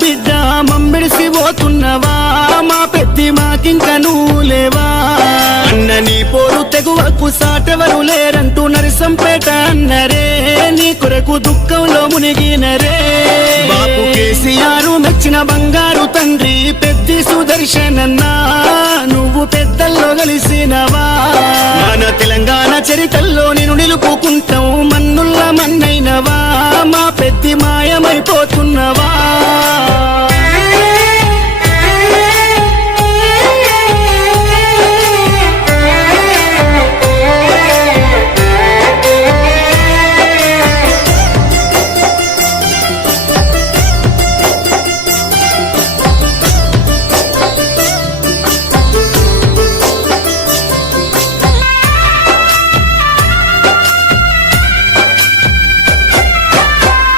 బిడ్డ మమ్మిడిసి పోతున్నవా మా పెద్ది మాకింక నువ్వు లేవా అన్న నీ పోరు తెగువకు సాటెవరు లేరంటూ నరసంపేట అన్నరే నీ కొరకు దుఃఖంలో మునిగినరే బాపు కేసీఆర్ మెచ్చిన బంగారు తండ్రి పెద్ది సుదర్శనన్నా నువ్వు పెద్దల్లో కలిసినవా మన తెలంగాణ చరిత్రలో నేను నిలుపుకుంటావు మన్నుల్ల మన్నైనవా మా పెద్ది మాయమైపోతున్నవా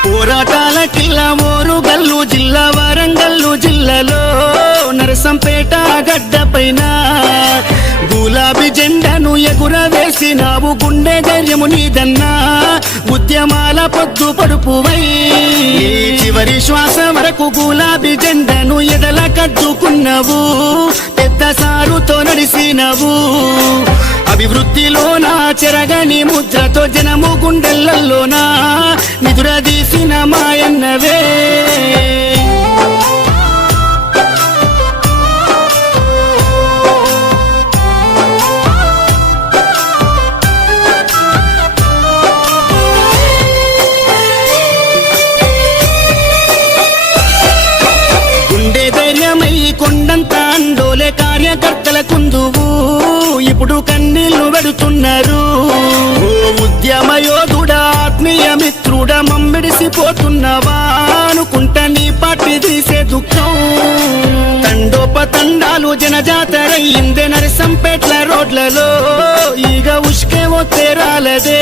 పోరాటాలకిల్లా ఓరుగల్లు జిల్లా వరంగల్లు జిల్లాలో నరసంపేట గడ్డపైన గులాబీ జెండాను ఎగురవేసినావు గుండె ధైర్యము నీదన్నా ఉద్యమాల పొద్దు పడుపువై చివరి శ్వాస వరకు గులాబీ జెండాను ఎదల కట్టుకున్నావు పెద్ద సారుతో నడిసినవు అభివృద్ధిలోనా చెరగని ముద్రతో జనము గుండెలలోనా నిదురదీసిన మాయన్నవే గుండె ధైర్యమై కొండంత అండోలే కార్యకర్తల కుందువు ఇప్పుడు కన్నీళ్లు పెడుతున్నారు ఓ ఉద్యమ యోధుడా ఆత్మీయ మిత్రుడా మమ్మిడిసిపోతున్నవా అనుకుంటా నీ పార్టీ తీసే దుఃఖం తండోపతండాలు జనజాతరయ్యిందే నరసంపేట్ల రోడ్లలో ఈగ ఉష్కేమో తేరాలదే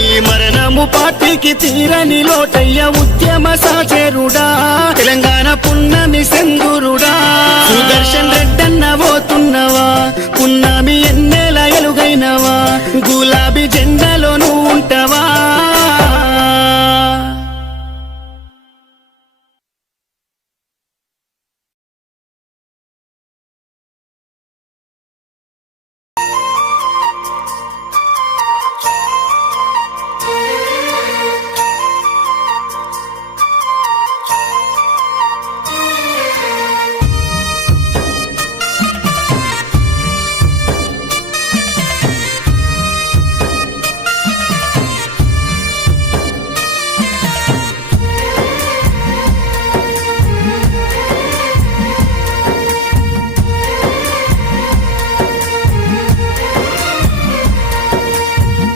ఈ మరణము పార్టీకి తీరని లోటయ్య ఉద్యమ సాచేరుడా తెలంగాణ పున్నమి సెందురుడా సుదర్శన్ రెడ్డన్న పోతున్నవా పున్నమి ఎన్నేల ఎలుగైనవా గులాబీ జెండాలో నువ్వు ఉంటావా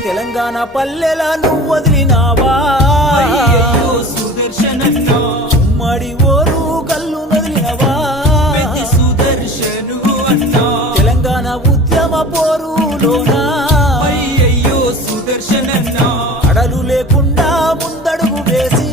తెలంగాణ పల్లెల నువ్వు వదిలినావా సుదర్శనన్నా ఉమ్మడి ఓరు కల్లు వదిలినవా సుదర్శను అన్నా తెలంగాణ ఉద్యమ పోరులోనా అయ్యయ్యో సుదర్శనన్నా అడలు లేకుండా ముందడుగు వేసి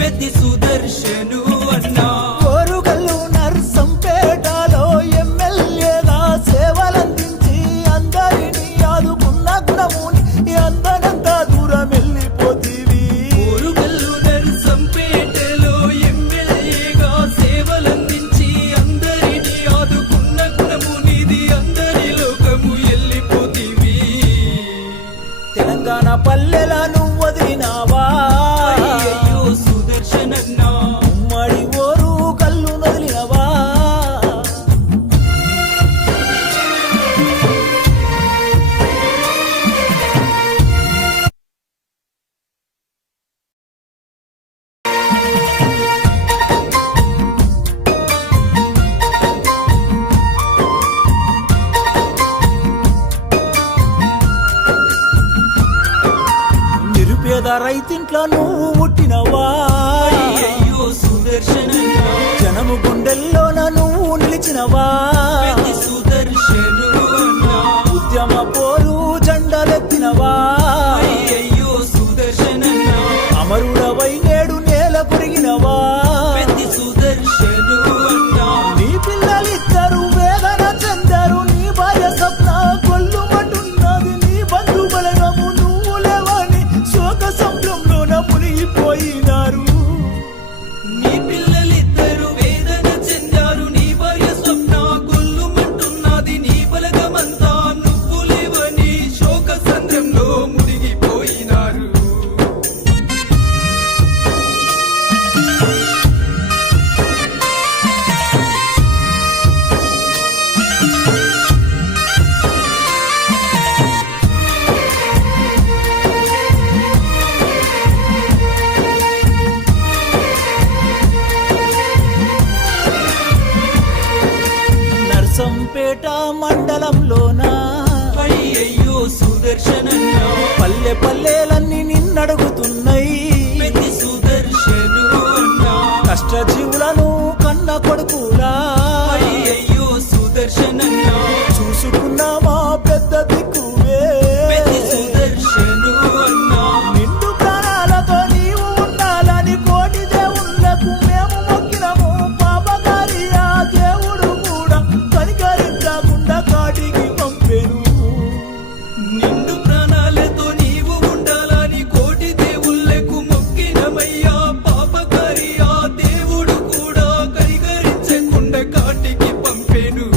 పెద్ది సుదర్శను అన్నా ఓరుగల్లు నర్సంపేటలో ఎమ్మెల్యేగా సేవలందించి అందరినీ ఆదుకున్న గుణముని అందనంత దూరం వెళ్ళిపోతీవి ఓరుగల్లు నర్సంపేటలో ఎమ్మెల్యేగా సేవలందించి అందరినీ ఆదుకున్న గుణమునిది అందరి లోకము వెళ్ళిపోతీవి తెలంగాణ పల్లెల నువ్వు వదిలినావా అయ్యయ్యో సుదర్శనన్నా ఉమ్మడి ఓరు కల్లు వదిలినవా నిరుపేద రైతింట్లో నువ్వు పుట్టినవా అయ్యయ్యో సుదర్శనన్నా జనము గుండెల్లోన నువ్వు నిలిచినవా సుదర్శను అన్నా ఉద్యమ పోరు జెండాలెత్తినవా అయ్యయ్యో సుదర్శనన్నా అమరుడవై నేడు నేల కురిగినవా సుదర్శను అన్నా నీ పిల్లలిద్దరు వేదన చెందరు నీ భార్య స్వప్న కొల్లుమంటున్నది నీ బంధు బలగము నువ్వు లేవని శోక సంభ్రంలోన మునిగిపోయినారు నీ పిల్లలిద్దరు పల్లెలన్నీ నిన్నడుగుతున్నాయి పెద్ది సుదర్శనుడు అన్నా కష్టజీవులను కన్న కొడుకులా అయ్యయ్యో సుదర్శనన్నా చూసుకున్నామా పెద్ద దిక్కువే పెద్ది సుదర్శనుడు అన్నా నిండు ప్రాణాలతో నీవు ఉండాలని కోటి దేవుళ్ళకు మేము మొక్కినము పాపగారి ఆ దేవుడు కూడా కనికరించకుండా కాటికి పంపెను నిండు ప్రాణాలతో నీవు ఉండాలని కోటి దేవుళ్ళకు మొక్కినమయ్యా పాపకారి ఆ దేవుడు కూడా కనికరించకుండా కాటికి పంపెను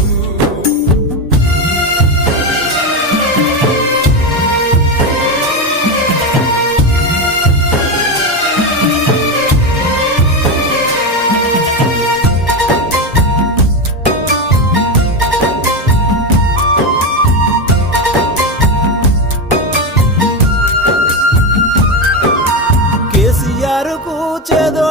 కేసీఆర్ కు చేదో